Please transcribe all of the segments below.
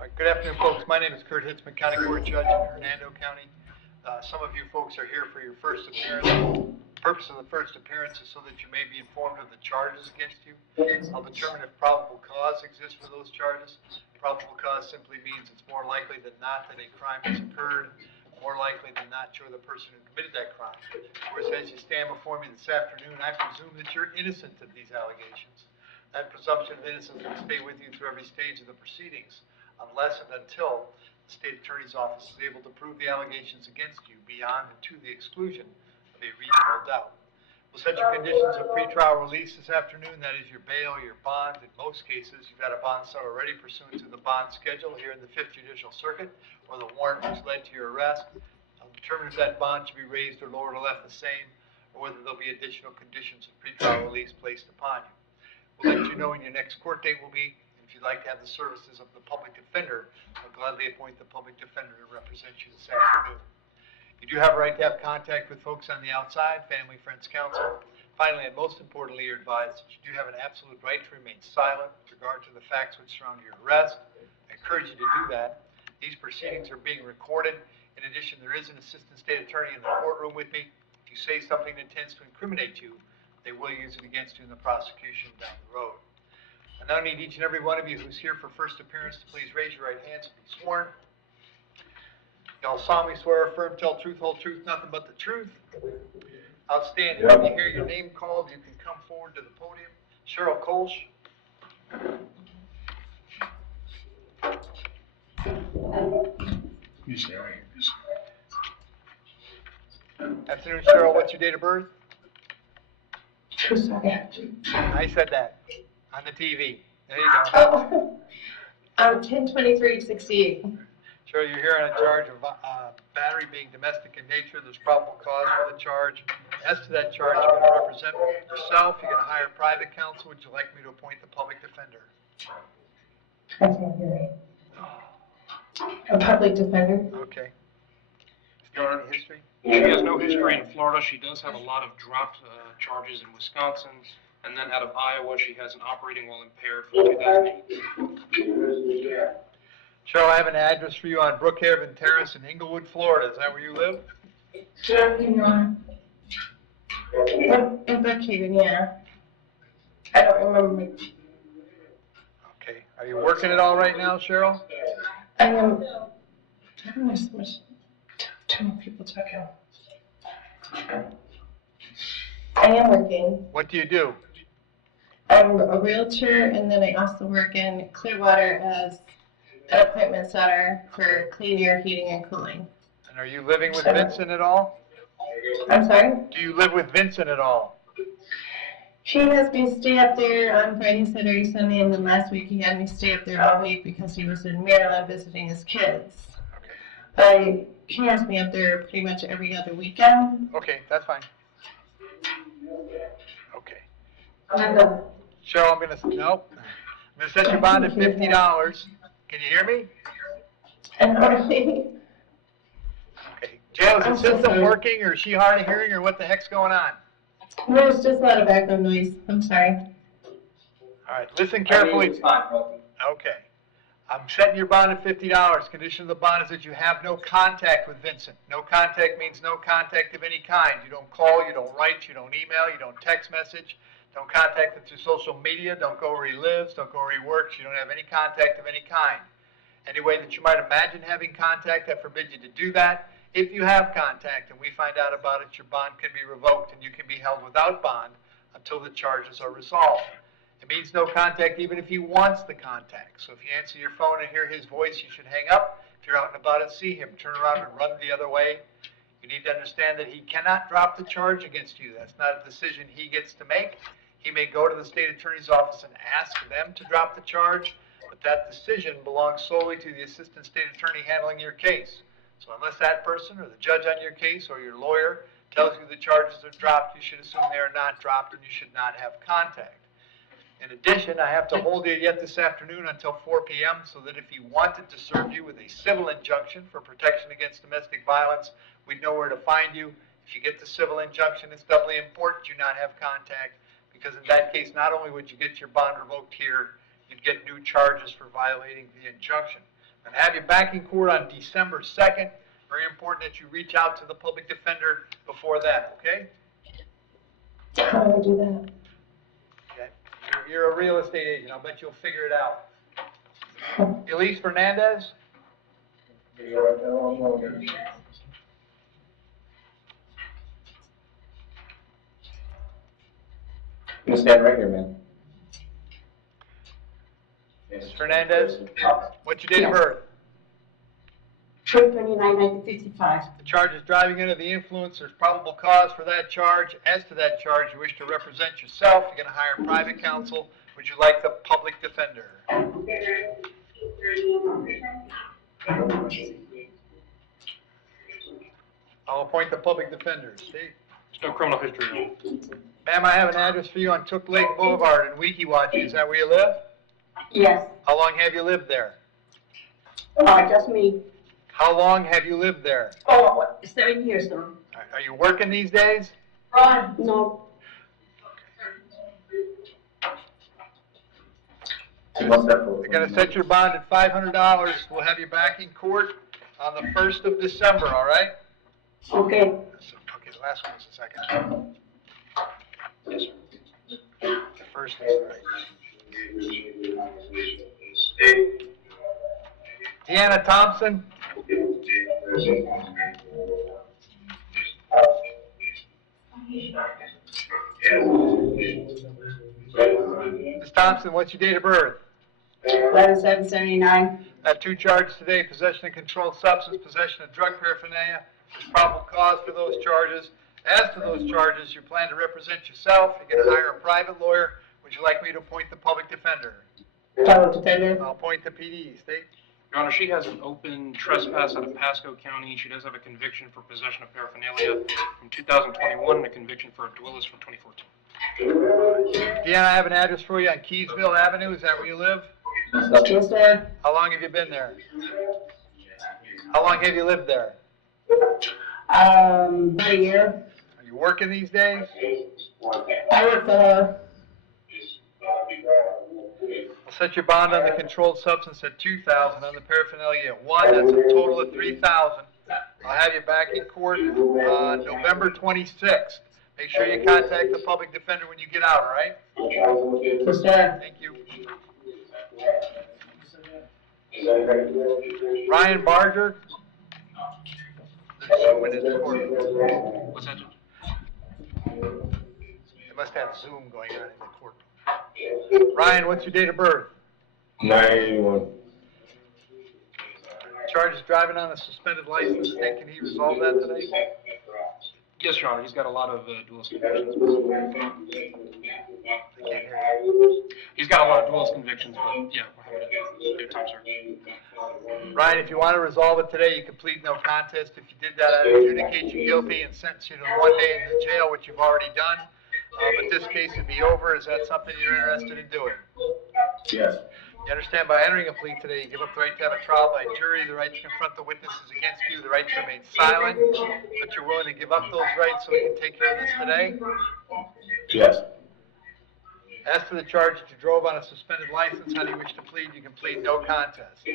Good afternoon, folks. My name is Hitzemann, County Court Judge in Hernando County. Some of you folks are here for your first appearance. The purpose of the first appearance is so that you may be informed of the charges against you. I'll determine if probable cause exists for those charges. Probable cause simply means it's more likely than not that a crime has occurred, more likely than not you're the person who committed that crime. Of course, as you stand before me this afternoon, I presume that you're innocent of these allegations. That presumption of innocence will stay with you through every stage of the proceedings, unless and until the state attorney's office is able to prove the allegations against you beyond and to the exclusion of a reasonable doubt. We'll set your conditions of pretrial release this afternoon. That is your bail, your bond. In most cases, you've got a bond set already pursuant to the bond schedule here in the 5th Judicial Circuit, or the warrant which led to your arrest. I'll determine if that bond should be raised or lowered or left the same, or whether there'll be additional conditions of pretrial release placed upon you. We'll let you know when your next court date will be. If you'd like to have the services of the public defender, I'll gladly appoint the public defender to represent you this afternoon. You do have a right to have contact with folks on the outside, family, friends, counsel. Finally, and most importantly, you're advised that you do have an absolute right to remain silent with regard to the facts which surround your arrest. I encourage you to do that. These proceedings are being recorded. In addition, there is an assistant state attorney in the courtroom with me. If you say something that tends to incriminate you, they will use it against you in the prosecution down the road. I now need each and every one of you who's here for first appearance to please raise your right hands and be sworn. Y'all solemnly swear, affirm, tell truth, whole truth, nothing but the truth. Outstanding. When you hear your name called, you can come forward to the podium. Cheryl Kolsch. Afternoon, Cheryl. What's your date of birth? I said that on the TV. There you go. Oh, 10/23/68. Cheryl, you're here on a charge of battery being domestic in nature. There's probable cause for the charge. As to that charge, you're going to represent yourself. You're going to hire private counsel. Would you like me to appoint the public defender? I can't hear you. A public defender? Okay. Any history? She has no history in Florida. She does have a lot of dropped charges in Wisconsin. And then out of Iowa, she has an operating while impaired for 2008. Cheryl, I have an address for you on Brookhaven Terrace in Inglewood, Florida. Is that where you live? Sure, you want. In Brookhaven, yeah. I don't remember. Okay. Are you working at all right now, Cheryl? I am. I don't know so much. Too many people talking. I am working. What do you do? I'm a realtor, and then I also work in Clearwater as an appointment setter for clean air heating and cooling. And are you living with Vincent at all? I'm sorry? Do you live with Vincent at all? He has me stay up there on Friday, Saturday, Sunday, and then last week he had me stay up there all week because he was in Maryland visiting his kids. Okay. He has me up there pretty much every other weekend. Okay, that's fine. Okay. No. Cheryl, I'm gonna set your bond at $50. Can you hear me? Okay. Jail, is the system working, or is she hard of hearing, or what the heck's going on? No, it's just a lot of background noise. I'm sorry. All right, listen carefully. Okay. I'm setting your bond at $50. Condition of the bond is that you have no contact with Vincent. No contact means no contact of any kind. You don't call, you don't write, you don't email, you don't text message. Don't contact him through social media. Don't go where he lives. Don't go where he works. You don't have any contact of any kind. Any way that you might imagine having contact, I forbid you to do that. If you have contact and we find out about it, your bond can be revoked and you can be held without bond until the charges are resolved. It means no contact even if he wants the contact. So if you answer your phone and hear his voice, you should hang up. If you're out and about and see him, turn around and run the other way. You need to understand that he cannot drop the charge against you. That's not a decision he gets to make. He may go to the state attorney's office and ask them to drop the charge, but that decision belongs solely to the assistant state attorney handling your case. So unless that person or the judge on your case or your lawyer tells you the charges are dropped, you should assume they are not dropped and you should not have contact. In addition, I have to hold you yet this afternoon until 4 p.m. so that if he wanted to serve you with a civil injunction for protection against domestic violence, we'd know where to find you. If you get the civil injunction, it's doubly important you not have contact, because in that case, not only would you get your bond revoked here, you'd get new charges for violating the injunction. And have you back in court on December 2nd. Very important that you reach out to the public defender before that, okay? How do I do that? Okay. You're a real estate agent. I'll bet you'll figure it out. Elise Fernandez? You stand right here, man. Ms. Fernandez? What's your date of birth? 3/29/1955. The charge is driving under the influence. There's probable cause for that charge. As to that charge, you wish to represent yourself. You're going to hire private counsel. Would you like the public defender? I'll appoint the public defender. Steve? There's no criminal history. Ma'am, I have an address for you on Took Lake Boulevard in Weekiwachi. Is that where you live? Yes, How long have you lived there? just me. How long have you lived there? Oh, 7 years, sir. Are you working these days? No, You're going to set your bond at $500. We'll have you back in court on the 1st of December, all right? okay. Okay, the last one was the second. Yes, sir. The first is right. Deanna Thompson? Ms. Thompson, what's your date of birth? 11/7/79. Have two charges today, possession of controlled substance, possession of drug paraphernalia. There's probable cause for those charges. As to those charges, you plan to represent yourself. You're going to hire a private lawyer. Would you like me to appoint the public defender? Public defender. I'll appoint the PD. State. Your Honor, she has an open trespass out of Pasco County. She does have a conviction for possession of paraphernalia from 2021 and a conviction for a duelist from 2014. Deanna, I have an address for you on Keysville Avenue. Is that where you live? Yes, sir. How long have you been there? How long have you lived there? About a year. Are you working these days? I work for I'll set your bond on the controlled substance at $2,000, on the paraphernalia at $1,000. That's a total of $3,000. I'll have you back in court on November 26th. Make sure you contact the public defender when you get out, all right? Yes, sir. Thank you. Ryan Barger? Zoom in his court. What's that? They must have Zoom going on in the court. Ryan, what's your date of birth? 981. Charge is driving on a suspended license. Nick, can he resolve that today? Yes, Your Honor, he's got a lot of duelist convictions. I can't hear you. He's got a lot of duelist convictions, but yeah, we're happy to do time, sir. Ryan, if you want to resolve it today, you can plead no contest. If you did that, I'd adjudicate you guilty and sentence you to 1 day in the jail, which you've already done. But this case would be over. Is that something you're interested in doing? Yes. You understand by entering a plea today, you give up the right to have a trial by jury, the right to confront the witnesses against you, the right to remain silent, but you're willing to give up those rights so we can take care of this today? Yes. As to the charge that you drove on a suspended license, how do you wish to plead? You can plead no contest.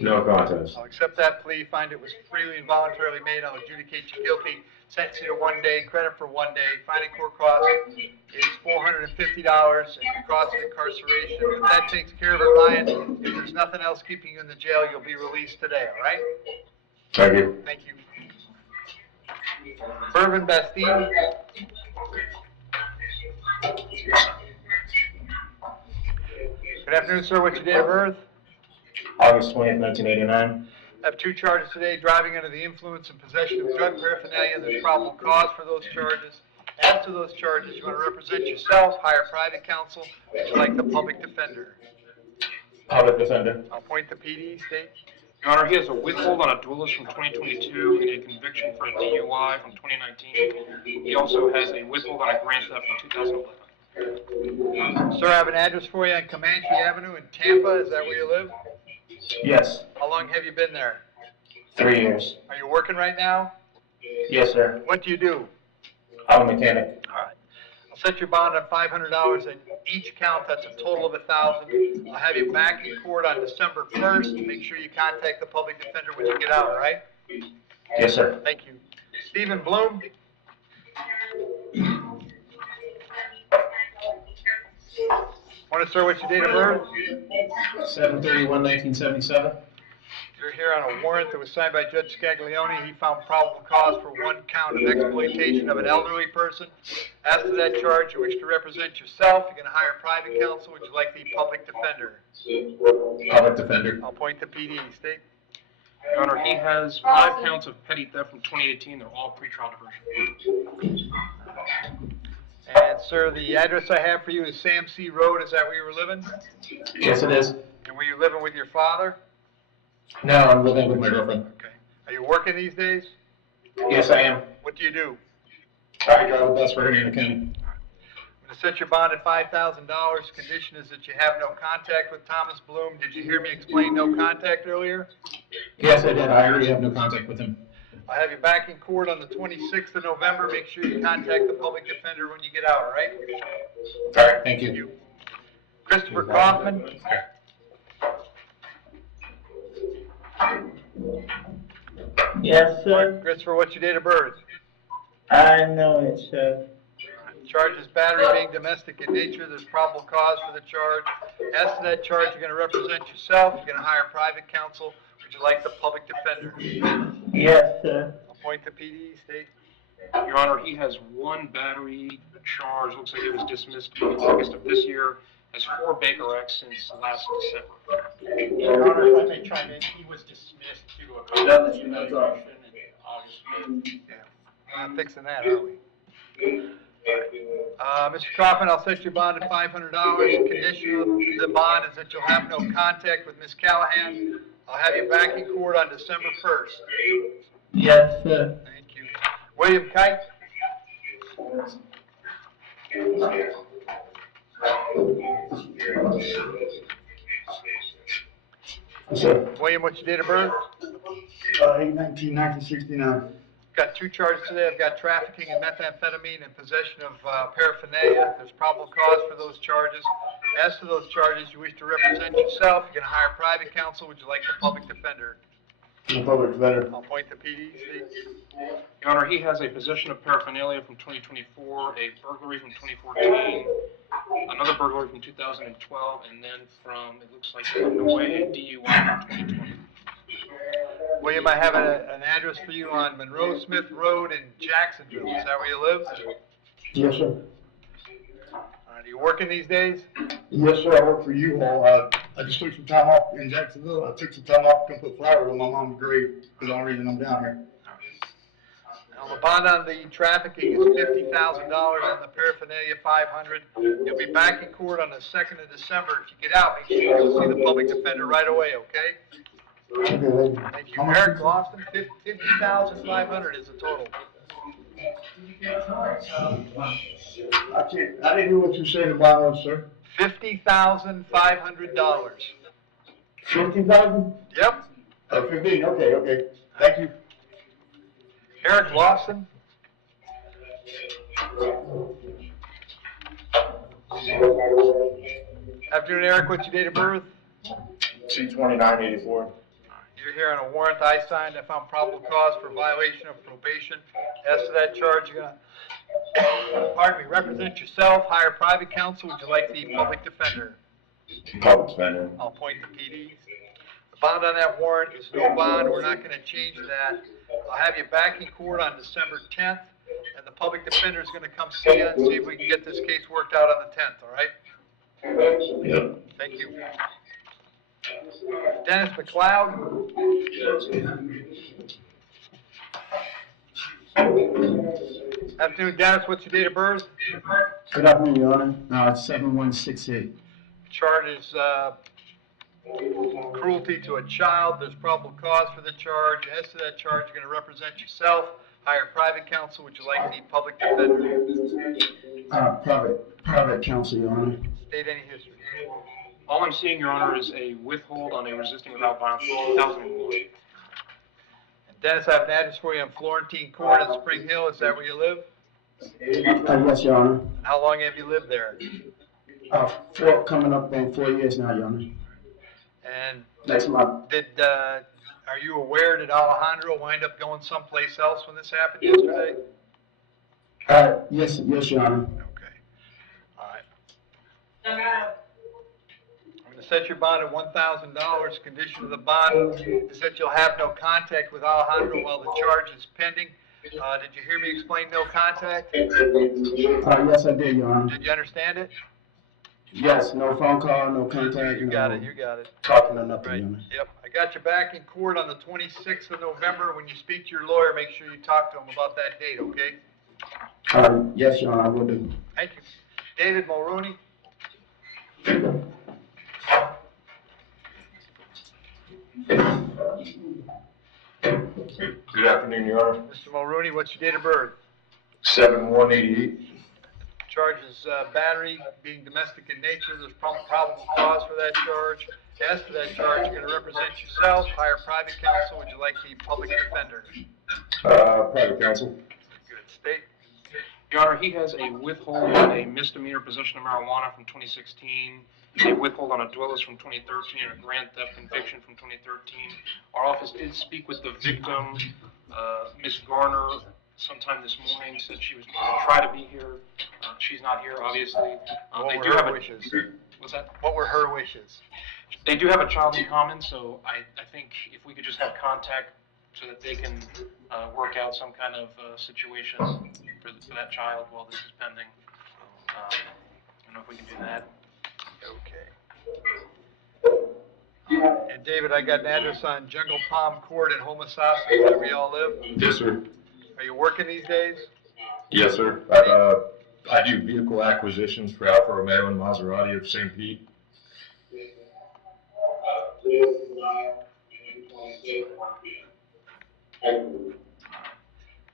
No contest. I'll accept that plea, find it was freely and voluntarily made, I'll adjudicate you guilty, sentence you to 1 day, credit for 1 day, fine and court cost is $450, and your cost of incarceration. If that takes care of it, Ryan, if there's nothing else keeping you in the jail, you'll be released today, all right? Thank you. Thank you. Mervyn Bastine. Good afternoon, sir. What's your date of birth? August 20th, 1989. I have two charges today, driving under the influence and possession of drug paraphernalia. There's probable cause for those charges. As to those charges, you want to represent yourself, hire private counsel. Would you like the public defender? Public defender. I'll appoint the PD. State. Your Honor, he has a withhold on a duelist from 2022 and a conviction for a DUI from 2019. He also has a withhold on a grand theft from 2011. Sir, I have an address for you on Comanche Avenue in Tampa. Is that where you live? Yes. How long have you been there? 3 years. Are you working right now? Yes, sir. What do you do? I'm a mechanic. All right. I'll set your bond on $500 in each count, that's a total of $1,000. I'll have you back in court on December 1st. Make sure you contact the public defender when you get out, all right? Yes, sir. Thank you. Stephen Bloom? Want to start with your date of birth? 7/31/1977. You're here on a warrant that was signed by Judge Scaglione. He found probable cause for one count of exploitation of an elderly person. As to that charge, you wish to represent yourself. You're going to hire private counsel. Would you like the public defender? Public defender. I'll appoint the PD. State. Your Honor, he has 5 counts of petty theft from 2018. They're all pretrial diversion. And sir, the address I have for you is Sam C. Road. Is that where you were living? Yes, it is. And were you living with your father? No, I'm living with my girlfriend. Okay. Are you working these days? Yes, I am. What do you do? I drive a bus for Hernando County. I'm going to set your bond at $5,000. Condition is that you have no contact with Thomas Bloom. Did you hear me explain no contact earlier? Yes, I did. I already have no contact with him. I'll have you back in court on the 26th of November. Make sure you contact the public defender when you get out, all right? All right, thank you. Christopher Kaufman? Yes, sir. Christopher, what's your date of birth? I know it, sir. Charge is battery being domestic in nature. There's probable cause for the charge. As to that charge, you're going to represent yourself. You're going to hire private counsel. Would you like the public defender? Yes, sir. Appoint the PD. State. Your Honor, he has 1 battery charge. Looks like it was dismissed in August of this year. Has 4 Baker Acts since last December. Your Honor, if I may chime in, he was dismissed due to a conduct evaluation in August. Not fixing that, are we? Mr. Kaufman, I'll set your bond at $500. Condition of the bond is that you'll have no contact with Ms. Callahan. I'll have you back in court on December 1st. Yes, sir. Thank you. William Kite? Yes, sir. William, what's your date of birth? 8/19/1969. Got 2 charges today. I've got trafficking and methamphetamine and possession of paraphernalia. There's probable cause for those charges. As to those charges, you wish to represent yourself. You're going to hire private counsel. Would you like the public defender? The public defender. I'll appoint the PD. State. Your Honor, he has a possession of paraphernalia from 2024, a burglary from 2014, another burglary from 2012, and then from, it looks like, Illinois, a DUI from 2020. William, I have an address for you on Monroe Smith Road in Jacksonville. Is that where you live? Yes, sir. Are you working these days? Yes, sir. I work for you all. I just took some time off in Jacksonville. I took some time off to come put flowers on my mom's grave. That's the only reason I'm down here. Now, the bond on the trafficking is $50,000, on the paraphernalia $500. You'll be back in court on the 2nd of December. If you get out, make sure you'll see the public defender right away, okay? Okay, Thank you. Eric Lawson, $50,500 is the total. I didn't hear what you said about us, sir. $50,500. 50,000? Yep. 15, okay. Thank you. Eric Lawson. Afternoon, Eric. What's your date of birth? 2/29/84. You're here on a warrant I signed. I found probable cause for violation of probation. As to that charge, you're gonna, represent yourself, hire private counsel. Would you like the public defender? Public defender. I'll appoint the PD. The bond on that warrant is no bond. We're not gonna change that. I'll have you back in court on December 10th, and the public defender is gonna come see you and see if we can get this case worked out on the 10th, all right? Yep. Thank you. Dennis McLeod. Afternoon, Dennis. What's your date of birth? Good afternoon, Your Honor. It's 7168. Charge is cruelty to a child. There's probable cause for the charge. As to that charge, you're going to represent yourself. Hire private counsel. Would you like the public defender? Private counsel, Your Honor. State any history. All I'm seeing, Your Honor, is a withhold on a resisting without violence from 2001. And Dennis, I have an address for you on Florentine Court in Spring Hill. Is that where you live? Yes, Your Honor. And how long have you lived there? Coming up on 4 years now, Your Honor. And Next month. are you aware that Alejandro wind up going someplace else when this happened yesterday? Yes, Your Honor. Okay. All right. I'm going to set your bond at $1,000. Condition of the bond is that you'll have no contact with Alejandro while the charge is pending. Did you hear me explain no contact? Yes, I did, Your Honor. Did you understand it? Yes, no phone call, no contact. You got it. You got it. Talking or nothing, Right. Your Honor. Yep. I got you back in court on the 26th of November. When you speak to your lawyer, make sure you talk to him about that date, okay? Yes, Your Honor, I will do. Thank you. David Mulrooney. Good afternoon, Your Honor. Mr. Mulrooney, what's your date of birth? 7/1/88. Charges battery, being domestic in nature. There's probable cause for that charge. As to that charge, you're going to represent yourself, hire private counsel. Would you like the public defender? Private counsel. Good. State. Your Honor, he has a withhold on a misdemeanor possession of marijuana from 2016, a withhold on a dwellers from 2013, and a grand theft conviction from 2013. Our office did speak with the victim, Ms. Garner, sometime this morning. Said she was going to try to be here. She's not here, obviously. What They were do her have a wishes? What's that? What were her wishes? They do have a child in common, so I think if we could just have contact so that they can work out some kind of situation for that child while this is pending. I don't know if we can do that. Okay. And David, I got an address on Jungle Palm Court in Homosassa, where we all live. Yes, sir. Are you working these days? Yes, sir. I do vehicle acquisitions for Alfa Romeo and Maserati of St. Pete.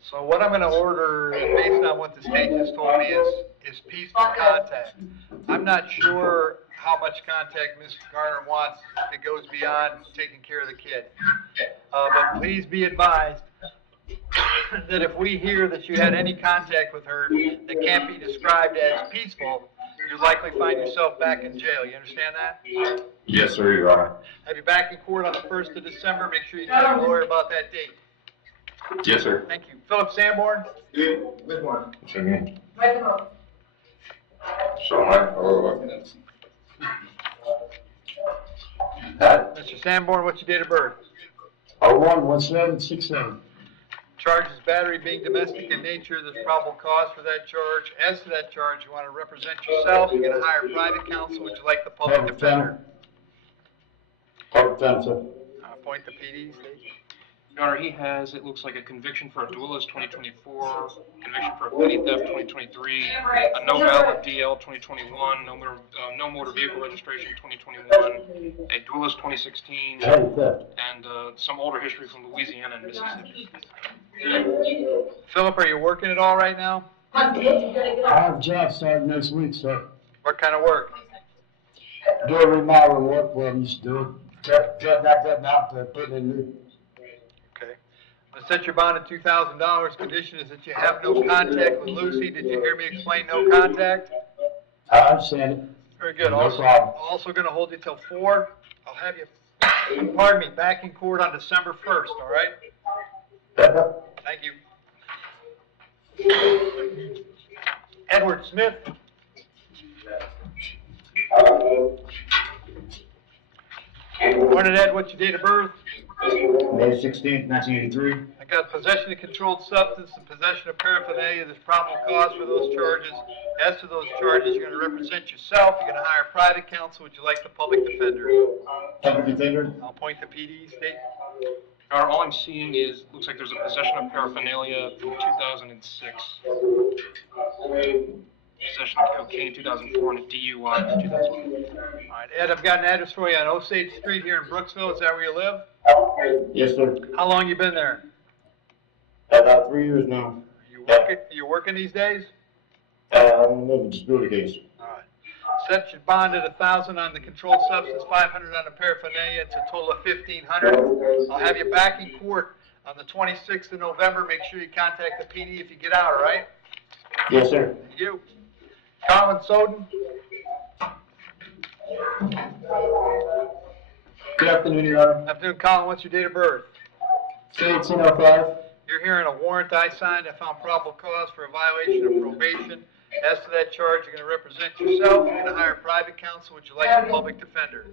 So what I'm going to order, based on what the state just told me, is peaceful contact. I'm not sure how much contact Ms. Garner wants that goes beyond taking care of the kid. But please be advised that if we hear that you had any contact with her that can't be described as peaceful, you likely find yourself back in jail. You understand that? Yes, sir, Your Honor. Have you back in court on the 1st of December. Make sure you tell your lawyer about that date. Yes, sir. Thank you. Philip Sanborn? Good morning. What's your name? So, Mr. Sanborn, what's your date of birth? 011767. Charge is battery being domestic in nature. There's probable cause for that charge. As to that charge, you want to represent yourself. You're going to hire private counsel. Would you like the public defender? Public defender, sir. Appoint the PD, State. Your Honor, he has, it looks like, a conviction for a duelist 2024, conviction for a petty theft 2023, a no valid DL 2021, no motor vehicle registration 2021, a duelist 2016, and some older history from Louisiana and Mississippi. Philip, are you working at all right now? I have a job starting next week, sir. What kind of work? Do a remodel work, what I used to do. Cut out, put in new. Okay. I'm going to set your bond at $2,000. Condition is that you have no contact with Lucy. Did you hear me explain no contact? I understand it. Very good. No Also going to hold you till 4. I'll have you, pardon me, back in court on December 1st, all right? Thank you. Edward Smith. Morning, Ed. What's your date of birth? May 16th, 1983. I got possession of controlled substance and possession of paraphernalia. There's probable cause for those charges. As to those charges, you're going to represent yourself. You're going to hire private counsel. Would you like the public defender? Public defender? I'll appoint the PD, State. Your Honor, all I'm seeing is, looks like there's a possession of paraphernalia from 2006, possession of cocaine 2004, and a DUI in 2004. All right, Ed, I've got an address for you on Osage Street here in Brooksville. Is that where you live? Yes, sir. How long you been there? About 3 years now. You working these days? I'm in a disability case. All right. Set your bond at $1,000 on the controlled substance, $500 on the paraphernalia. It's a total of $1,500. I'll have you back in court on the 26th of November. Make sure you contact the PD if you get out, all right? Yes, sir. Thank you. Colin Soden? Good afternoon, Your Honor. Afternoon, Colin. What's your date of birth? 1805. You're hearing a warrant I signed. I found probable cause for a violation of probation. As to that charge, you're going to represent yourself. You're going to hire a private counsel. Would you like a public defender?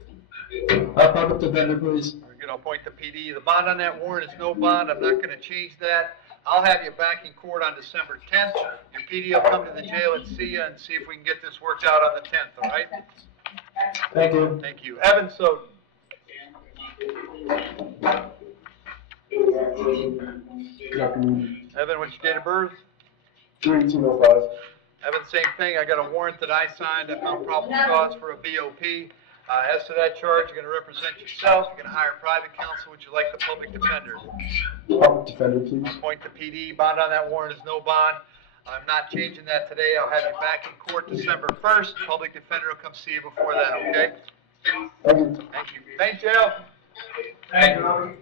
Public defender, please. We're going to appoint the PD. The bond on that warrant is no bond. I'm not going to change that. I'll have you back in court on December 10th. Your PD will come to the jail and see you and see if we can get this worked out on the 10th, all right? Thank you. Thank you. Evan Soden. Good afternoon. Evan, what's your date of birth? 1805. Evan, same thing. I got a warrant that I signed. I found probable cause for a BOP. As to that charge, you're going to represent yourself. You're going to hire a private counsel. Would you like the public defender? Public defender, please. Appoint the PD. Bond on that warrant is no bond. I'm not changing that today. I'll have you back in court December 1st. Public defender will come see you before that, okay? Thank you. Thank you. Thanks, Jail. Thank you.